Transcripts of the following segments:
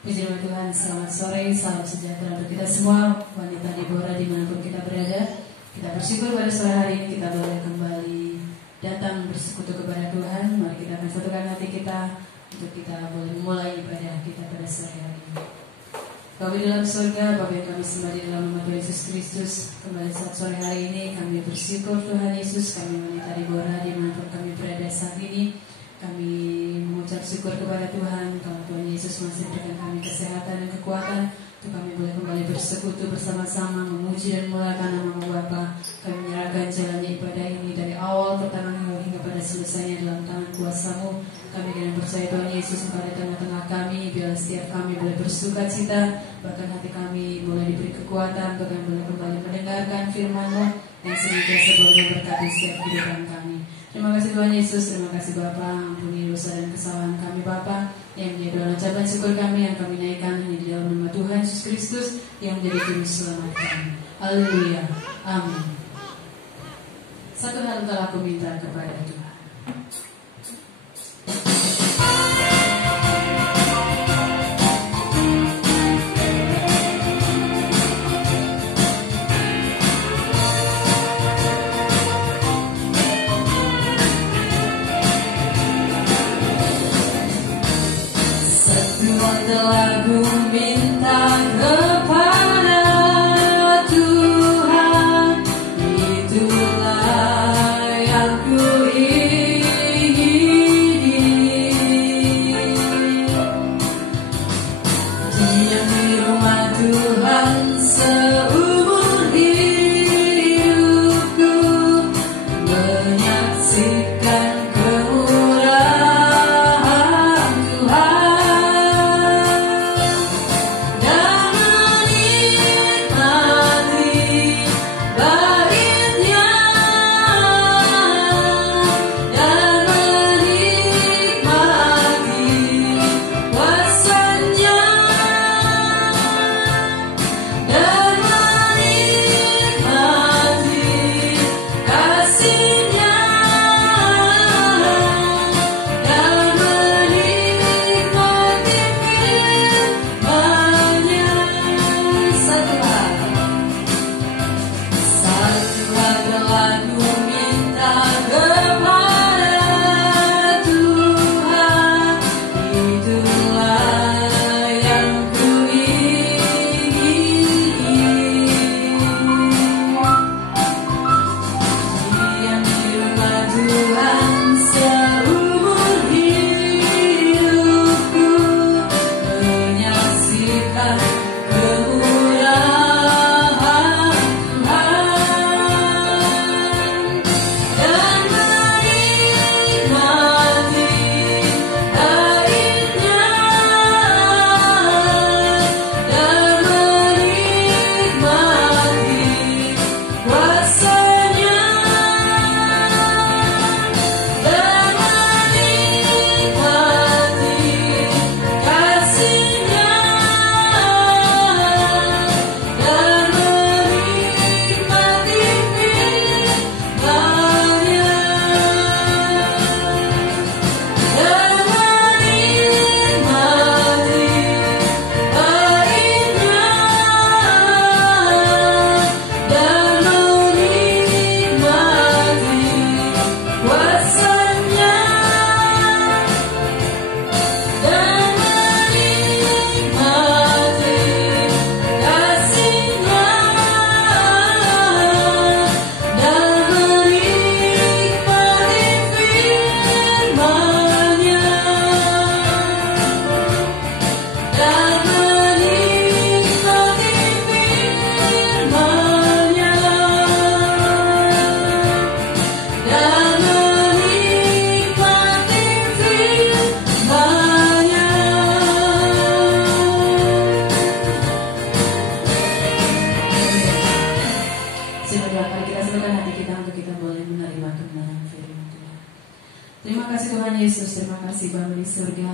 Puji nama Tuhan, selamat sore, salam sejahtera untuk kita semua, wanita Deborah dimanapun kita berada. Kita bersyukur pada sore hari ini kita boleh kembali datang bersekutu kepada Tuhan. Mari kita akan satukan hati kita untuk kita boleh memulai ibadah kita pada sore hari ini. Bapa di dalam surga, Bapa yang kami sembah di dalam nama Tuhan Yesus Kristus, kembali saat sore hari ini kami bersyukur Tuhan Yesus, kami wanita Deborah dimanapun kami berada saat ini. Kami mengucap syukur kepada Tuhan kalau Tuhan Yesus masih berikan kami kesehatan dan kekuatan untuk kami boleh kembali bersekutu bersama-sama memuji dan memuliakan nama Bapa. Kami menyerahkan jalannya ibadah ini dari awal pertengahan hingga pada selesainya dalam tangan kuasa-Mu. Kami dengan percaya Tuhan Yesus Engkau di tengah-tengah kami, biar setiap kami boleh bersuka cita, bahkan hati kami boleh diberi kekuatan untuk kami boleh kembali mendengarkan firman-Mu yang senantiasa boleh memberkati setiap kehidupan kami. Terima kasih Tuhan Yesus, terima kasih Bapa, ampuni dosa dan kesalahan kami Bapa, yang menjadi doa ucapan syukur kami yang kami naikkan hanya di dalam nama Tuhan Yesus Kristus yang menjadi juru selamat kami. Haleluya, amin. Satu hal telah aku minta kepada Tuhan. Telah ku minta kepada Tuhan, itulah yang ku ingini. Diam di rumah Tuhan seumur hidupku, menyaksikan kemurahan Tuhan.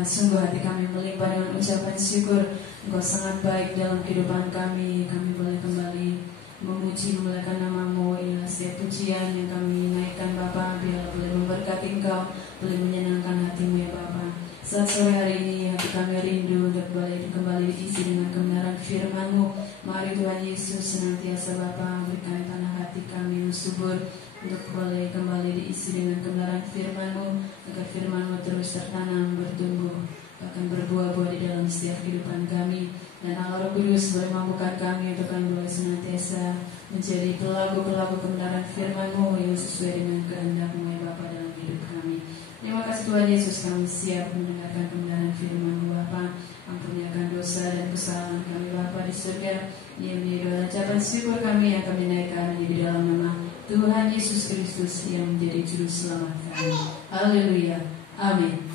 Sungguh hati kami melimpah dengan ucapan syukur. Engkau sangat baik dalam kehidupan kami. Kami boleh kembali memuji memuliakan nama-Mu. Inilah setiap pujian yang kami naikkan Bapa, biar boleh memberkati Engkau, boleh menyenangkan hati-Mu ya Bapa. Saat sore hari ini hati kami rindu untuk kembali diisi dengan kebenaran firman-Mu. Mari Tuhan Yesus senantiasa Bapa berikan tanah hati kami yang subur untuk boleh kembali diisi dengan kebenaran firman-Mu, agar firman-Mu terus tertanam, bertumbuh, bahkan berbuah-buah di dalam setiap kehidupan kami. Dan Allah Roh Kudus boleh mampukan kami untuk kami boleh senantiasa menjadi pelaku-pelaku kebenaran firman-Mu yang sesuai dengan kehendak-Mu ya Bapa dalam hidup kami. Terima kasih Tuhan Yesus, kami siap mendengarkan kebenaran firman-Mu Bapa. Ampunikan dosa dan kesalahan kami Bapa di surga. Ia menjadi ucapan syukur kami yang kami naikkan di dalam nama Tuhan Yesus Kristus yang menjadi juru selamat kami. Haleluya. Amin.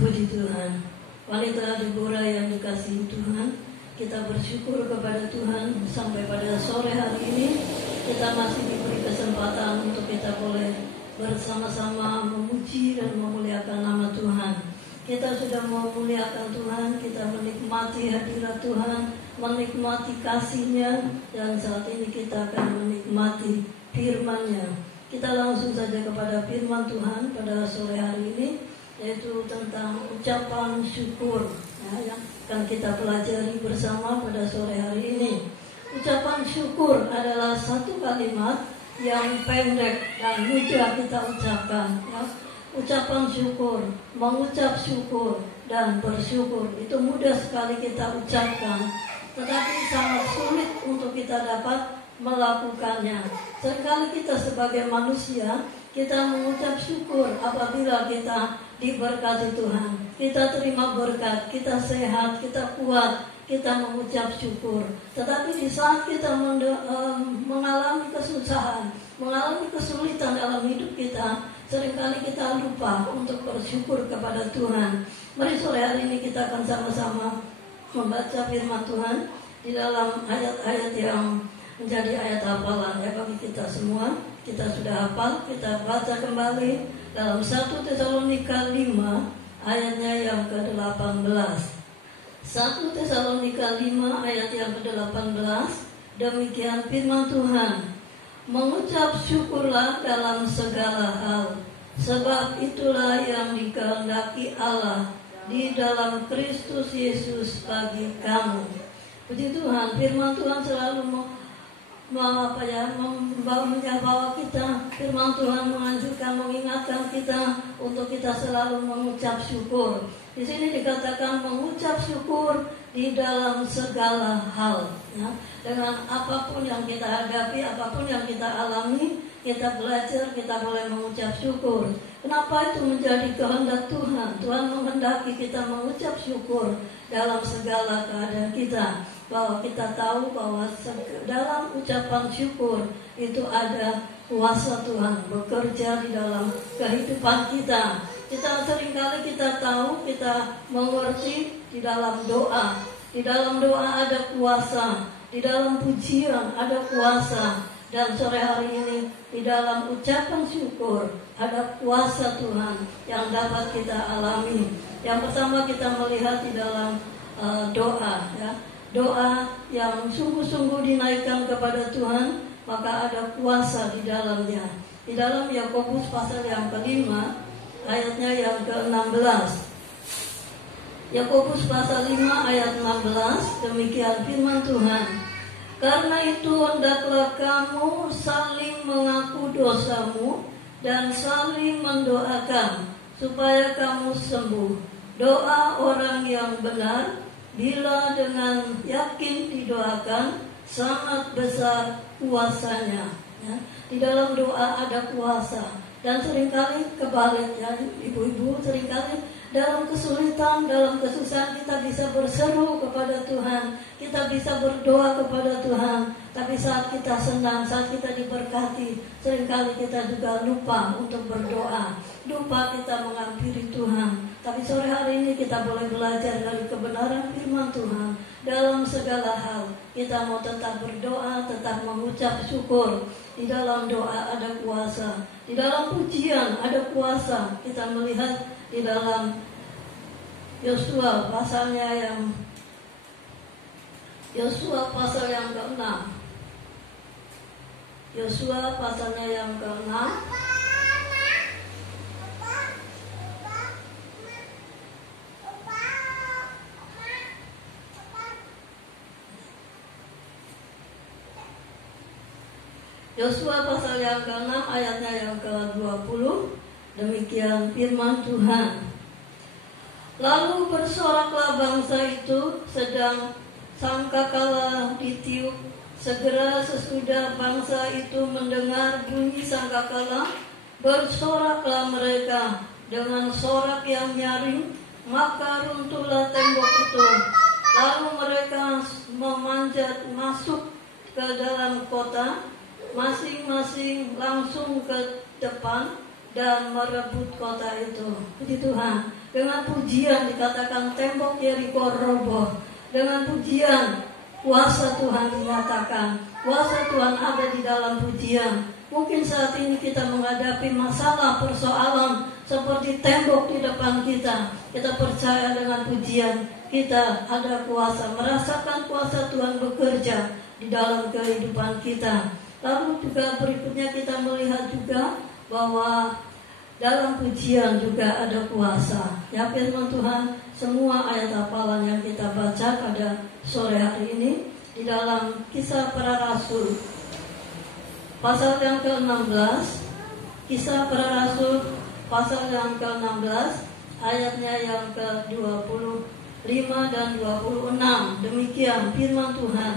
Puji Tuhan. Wanita Deborah yang dikasihi Tuhan, kita bersyukur kepada Tuhan sampai pada sore hari ini kita masih diberi kesempatan untuk kita boleh bersama-sama memuji dan memuliakan nama Tuhan. Kita sudah memuliakan Tuhan, kita menikmati hadirat Tuhan, menikmati kasih-Nya, dan saat ini kita akan menikmati firman-Nya. Kita langsung saja kepada firman Tuhan pada sore hari ini, yaitu tentang ucapan syukur yang akan kita pelajari bersama pada sore hari ini. Ucapan syukur adalah satu kalimat yang pendek dan mudah kita ucapkan ya. Ucapan syukur, mengucap syukur dan bersyukur itu mudah sekali kita ucapkan, tetapi sangat sulit untuk kita dapat melakukannya. Seringkali kita sebagai manusia, kita mengucap syukur apabila kita diberkati Tuhan, kita terima berkat, kita sehat, kita kuat, kita mengucap syukur. Tetapi di saat kita mengalami kesusahan, mengalami kesulitan dalam hidup kita, seringkali kita lupa untuk bersyukur kepada Tuhan. Mari sore hari ini kita akan sama-sama membaca firman Tuhan di dalam ayat-ayat yang menjadi ayat hafalan ya bagi kita semua. Kita sudah hafal, kita baca kembali dalam 1 Tesalonika 5 ayatnya yang ke-18. 1 Tesalonika 5 ayat yang ke-18, demikian firman Tuhan. Mengucap syukurlah dalam segala hal, sebab itulah yang dikehendaki Allah di dalam Kristus Yesus bagi kamu. Puji Tuhan, firman Tuhan selalu membawa kita. Firman Tuhan menganjurkan, mengingatkan kita untuk kita selalu mengucap syukur. Di sini dikatakan mengucap syukur di dalam segala hal. Ya. Dengan apapun yang kita hadapi, apapun yang kita alami, kita belajar, kita boleh mengucap syukur. Kenapa itu menjadi kehendak Tuhan? Tuhan menghendaki kita mengucap syukur dalam segala keadaan kita. Bahwa kita tahu bahwa dalam ucapan syukur itu ada kuasa Tuhan bekerja di dalam kehidupan kita. Kita seringkali kita tahu, kita mengerti di dalam doa. Di dalam doa ada kuasa, di dalam pujian ada kuasa. Dan sore hari ini di dalam ucapan syukur ada kuasa Tuhan yang dapat kita alami. Yang pertama kita melihat di dalam doa ya. Doa yang sungguh-sungguh dinaikkan kepada Tuhan, maka ada kuasa di dalamnya. Di dalam Yakobus pasal yang ke-5, ayatnya yang ke-16. Yakobus pasal 5 ayat 16, demikian firman Tuhan. Karena itu hendaklah kamu saling mengaku dosamu dan saling mendoakan supaya kamu sembuh. Doa orang yang benar bila dengan yakin didoakan, sangat besar kuasanya. Ya. Di dalam doa ada kuasa. Dan seringkali kebalik ya, ibu-ibu seringkali dalam kesulitan, dalam kesusahan kita bisa berseru kepada Tuhan, kita bisa berdoa kepada Tuhan. Tapi saat kita senang, saat kita diberkati, seringkali kita juga lupa untuk berdoa, lupa kita menghampiri Tuhan. Tapi sore hari ini kita boleh belajar dari kebenaran firman Tuhan. Dalam segala hal kita mau tetap berdoa, tetap mengucap syukur. Di dalam doa ada kuasa, di dalam pujian ada kuasa. Kita melihat di dalam Yosua pasalnya yang pasal yang ke-6. Yosua pasalnya yang ke-6. Yosua pasal yang ke-6 ayatnya yang ke-20. Demikian firman Tuhan. Lalu bersoraklah bangsa itu sedang sangkakala ditiup. Segera sesudah bangsa itu mendengar bunyi sangkakala, bersoraklah mereka dengan sorak yang nyaring, maka runtuhlah tembok itu. Lalu mereka memanjat masuk ke dalam kota, masing-masing langsung ke depan dan merebut kota itu. Puji Tuhan. Dengan pujian dikatakan tembok Yeriko roboh. Dengan pujian kuasa Tuhan dinyatakan. Kuasa Tuhan ada di dalam pujian. Mungkin saat ini kita menghadapi masalah, persoalan seperti tembok di depan kita. Kita percaya dengan pujian kita ada kuasa, merasakan kuasa Tuhan bekerja di dalam kehidupan kita. Lalu juga berikutnya kita melihat juga bahwa dalam pujian juga ada kuasa. Ya, firman Tuhan, semua ayat hafalan yang kita baca pada sore hari ini di dalam Kisah Para Rasul pasal yang ke-16, Kisah Para Rasul pasal yang ke-16 ayatnya yang ke-25 dan 26. Demikian firman Tuhan.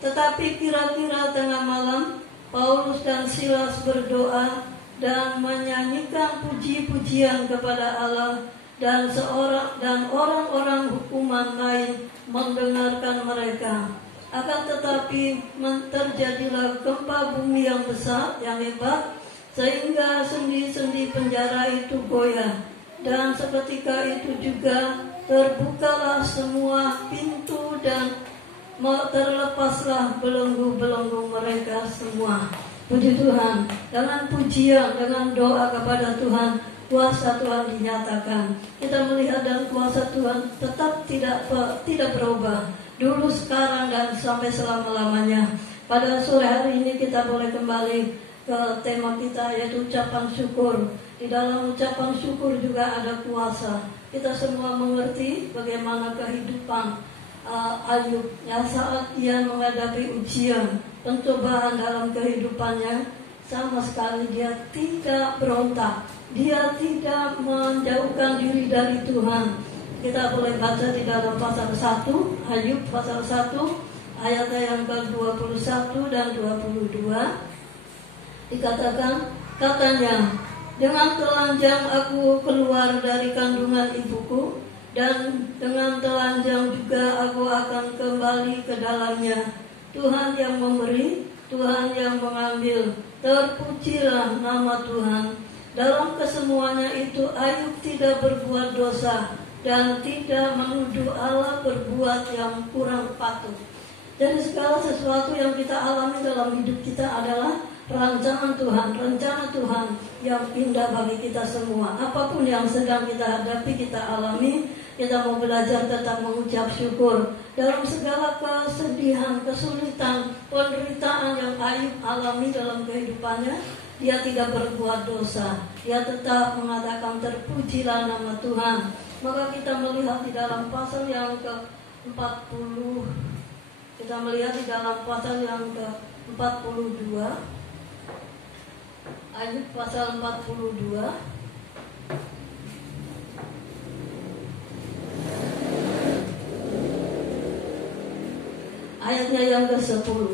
Tetapi kira-kira tengah malam Paulus dan Silas berdoa dan menyanyikan puji-pujian kepada Allah, dan orang-orang hukuman lain mendengarkan mereka. Akan tetapi terjadilah gempa bumi yang besar, yang hebat, sehingga sendi-sendi penjara itu goyah, dan seketika itu juga terbukalah semua pintu dan terlepaslah belenggu-belenggu mereka semua. Puji Tuhan. Dengan pujian, dengan doa kepada Tuhan, kuasa Tuhan dinyatakan. Kita melihat dan kuasa Tuhan tetap tidak berubah. Dulu, sekarang, dan sampai selama-lamanya. Pada sore hari ini kita boleh kembali ke tema kita, yaitu ucapan syukur. Di dalam ucapan syukur juga ada kuasa. Kita semua mengerti bagaimana kehidupan Ayub, yang saat dia menghadapi ujian, pencobaan dalam kehidupannya, sama sekali dia tidak berontak, dia tidak menjauhkan diri dari Tuhan. Kita boleh baca di dalam pasal 1, Ayub pasal 1 ayatnya yang ke-21 dan 22. Dikatakan, katanya, dengan telanjang aku keluar dari kandungan ibuku, dan dengan telanjang juga aku akan kembali ke dalamnya. Tuhan yang memberi, Tuhan yang mengambil. Terpujilah nama Tuhan. Dalam kesemuanya itu Ayub tidak berbuat dosa dan tidak menuduh Allah berbuat yang kurang patut. Dari segala sesuatu yang kita alami dalam hidup kita adalah rancangan Tuhan, rencana Tuhan yang indah bagi kita semua. Apapun yang sedang kita hadapi, kita alami, kita mau belajar tetap mengucap syukur. Dalam segala kesedihan, kesulitan, penderitaan yang Ayub alami dalam kehidupannya, dia tidak berbuat dosa. Dia tetap mengatakan terpujilah nama Tuhan. Maka kita melihat di dalam pasal yang ke-40, kita melihat di dalam pasal yang ke-42, Ayub pasal 42, ayatnya yang ke-10.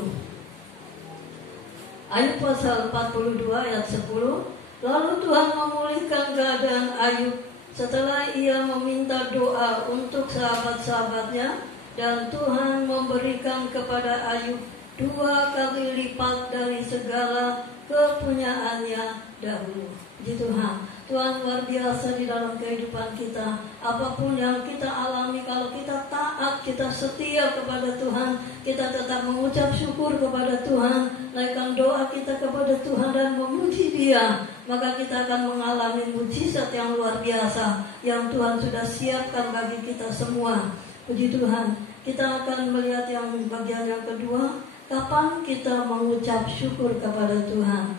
Ayub pasal 42 ayat 10. Lalu Tuhan memulihkan keadaan Ayub setelah ia meminta doa untuk sahabat-sahabatnya, dan Tuhan memberikan kepada Ayub 2 kali lipat dari segala kepunyaannya dahulu. Puji Tuhan. Tuhan luar biasa di dalam kehidupan kita. Apapun yang kita alami, kalau kita taat, kita setia kepada Tuhan, kita tetap mengucap syukur kepada Tuhan, naikkan doa kita kepada Tuhan dan memuji Dia, maka kita akan mengalami mujizat yang luar biasa yang Tuhan sudah siapkan bagi kita semua. Puji Tuhan. Kita akan melihat yang bagian yang kedua, kapan kita mengucap syukur kepada Tuhan.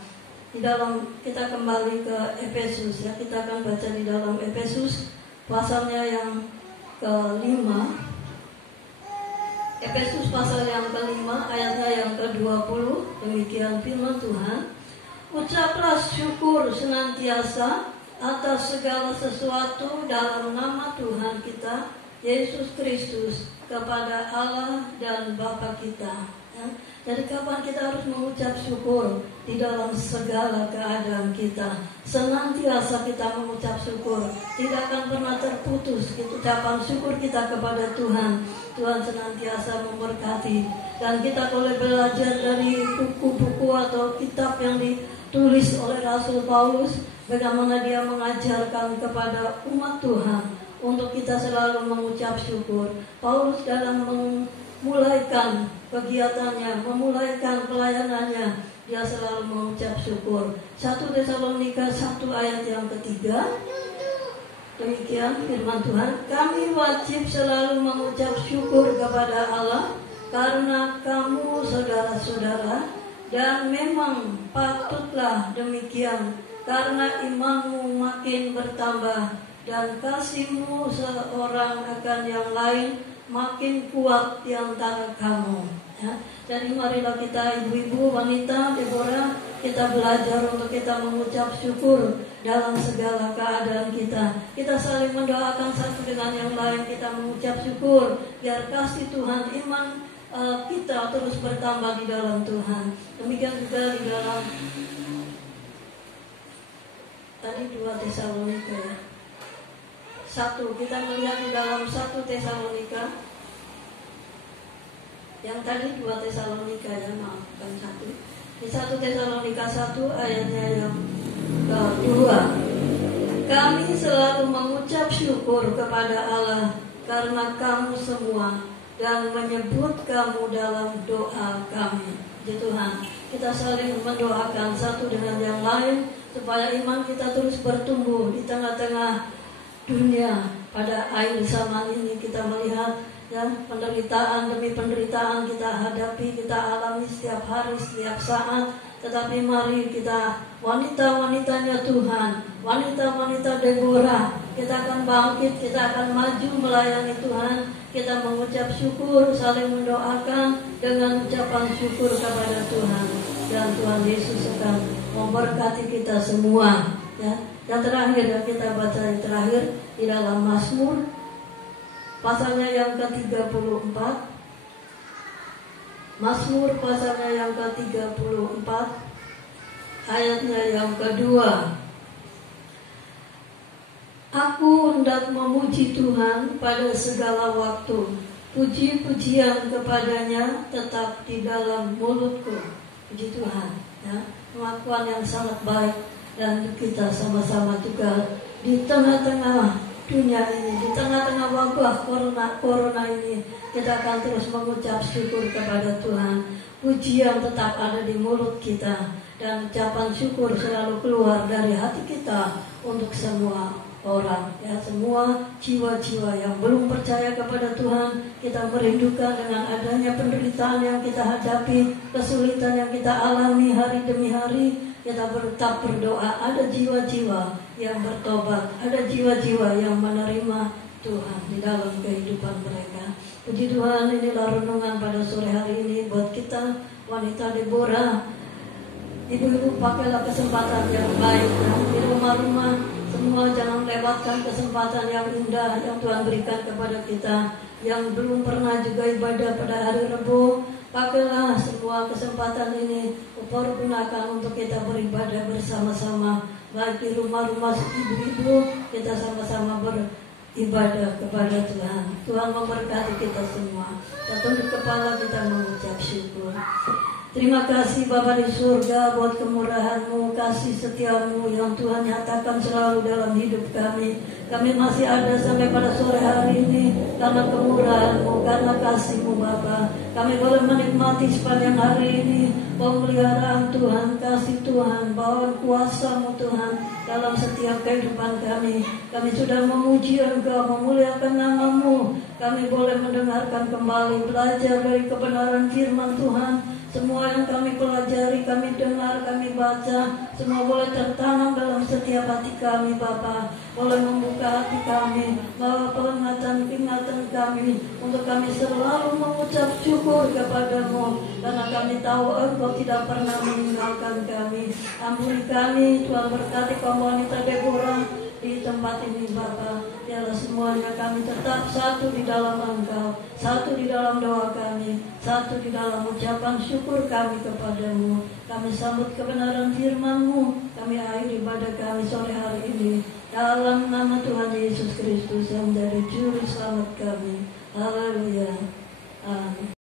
Di dalam, kita kembali ke Efesus, ya, kita akan baca di dalam Efesus pasalnya yang ke-5. Efesus pasal yang ke-5 ayatnya yang ke-20. Demikian firman Tuhan. Ucaplah syukur senantiasa atas segala sesuatu dalam nama Tuhan kita Yesus Kristus kepada Allah dan Bapa kita. Ya. Jadi kapan kita harus mengucap syukur? Di dalam segala keadaan kita. Senantiasa kita mengucap syukur. Tidak akan pernah terputus ucapan syukur kita kepada Tuhan. Tuhan senantiasa memberkati. Dan kita boleh belajar dari buku-buku atau kitab yang ditulis oleh Rasul Paulus, bagaimana dia mengajarkan kepada umat Tuhan untuk kita selalu mengucap syukur. Paulus dalam memulaikan kegiatannya, memulaikan pelayanannya, dia selalu mengucap syukur. 1 Tesalonika 1 ayat yang ketiga. Demikian firman Tuhan. Kami wajib selalu mengucap syukur kepada Allah karena kamu saudara-saudara, dan memang patutlah demikian karena imanmu makin bertambah dan kasihmu seorang akan yang lain makin kuat di antara kamu. Ya. Jadi marilah kita ibu-ibu, wanita, Deborah, kita belajar untuk kita mengucap syukur dalam segala keadaan kita. Kita saling mendoakan satu dengan yang lain, kita mengucap syukur biar kasih Tuhan, iman kita terus bertambah di dalam Tuhan. Demikian juga di dalam tadi 2 Tesalonika 1, kita melihat di dalam 1 Tesalonika yang tadi 2 Tesalonika ya, maaf, bukan 1. Di 1 Tesalonika 1 ayatnya yang kedua. Kami selalu mengucap syukur kepada Allah karena kamu semua dan menyebut kamu dalam doa kami. Puji Tuhan, kita saling mendoakan satu dengan yang lain supaya iman kita terus bertumbuh di tengah-tengah dunia. Pada akhir zaman ini kita melihat ya, penderitaan demi penderitaan kita hadapi, kita alami setiap hari, setiap saat. Tetapi mari kita, wanita-wanitanya Tuhan, wanita-wanita Deborah, kita akan bangkit, kita akan maju melayani Tuhan. Kita mengucap syukur, saling mendoakan dengan ucapan syukur kepada Tuhan. Dan Tuhan Yesus akan memberkati kita semua. Ya. Yang terakhir yang kita baca yang terakhir di dalam Mazmur pasalnya yang ke-34. Mazmur pasalnya yang ke-34 ayatnya yang kedua. Aku hendak memuji Tuhan pada segala waktu. Puji-pujian kepadanya tetap di dalam mulutku. Puji Tuhan. Ya, pengakuan yang sangat baik. Dan kita sama-sama juga di tengah-tengah dunia ini, di tengah-tengah wabah corona ini, kita akan terus mengucap syukur kepada Tuhan. Pujian tetap ada di mulut kita dan ucapan syukur selalu keluar dari hati kita untuk semua orang, ya, semua jiwa-jiwa yang belum percaya kepada Tuhan. Kita merindukan dengan adanya penderitaan yang kita hadapi, kesulitan yang kita alami hari demi hari. Kita tetap berdoa, ada jiwa-jiwa yang bertobat, ada jiwa-jiwa yang menerima Tuhan di dalam kehidupan mereka. Puji Tuhan, inilah renungan pada sore hari ini buat kita, wanita Deborah. Ibu-ibu, pakailah kesempatan yang baik di rumah-rumah. Semua jangan lewatkan kesempatan yang indah yang Tuhan berikan kepada kita. Yang belum pernah juga ibadah pada hari Rebo, pakailah semua kesempatan ini, gunakan untuk kita beribadah bersama-sama. Baik di rumah-rumah ibu-ibu, kita sama-sama beribadah kepada Tuhan. Tuhan memberkati kita semua. Kita tunduk kepala, kita mengucap syukur. Terima kasih Bapa di surga buat kemurahan-Mu, kasih setia-Mu yang Tuhan nyatakan selalu dalam hidup kami. Kami masih ada sampai pada sore hari ini karena kemurahan-Mu, karena kasih-Mu Bapa. Kami boleh menikmati sepanjang hari ini pemeliharaan Tuhan, kasih Tuhan, bawaan kuasa-Mu Tuhan dalam setiap kehidupan kami. Kami sudah memuji Engkau, memuliakan nama-Mu. Kami boleh mendengarkan kembali, belajar dari kebenaran firman Tuhan. Semua yang kami pelajari, kami dengar, kami baca, semua boleh tertanam dalam setiap hati kami Bapa. Boleh membuka hati kami, bahwa peringatan kami untuk kami kami selalu mengucap syukur kepadamu, karena kami tahu Engkau tidak pernah meninggalkan kami. Ampuni kami, Tuhan, berkati kaum wanita Deborah di tempat ini Bapa. Biarlah semuanya kami tetap satu di dalam Engkau, satu di dalam doa kami, satu di dalam ucapan syukur kami kepadamu. Kami sambut kebenaran firman-Mu, kami akhiri ibadah kami sore hari ini dalam nama Tuhan Yesus Kristus yang menjadi juru selamat kami. Haleluya. Amin.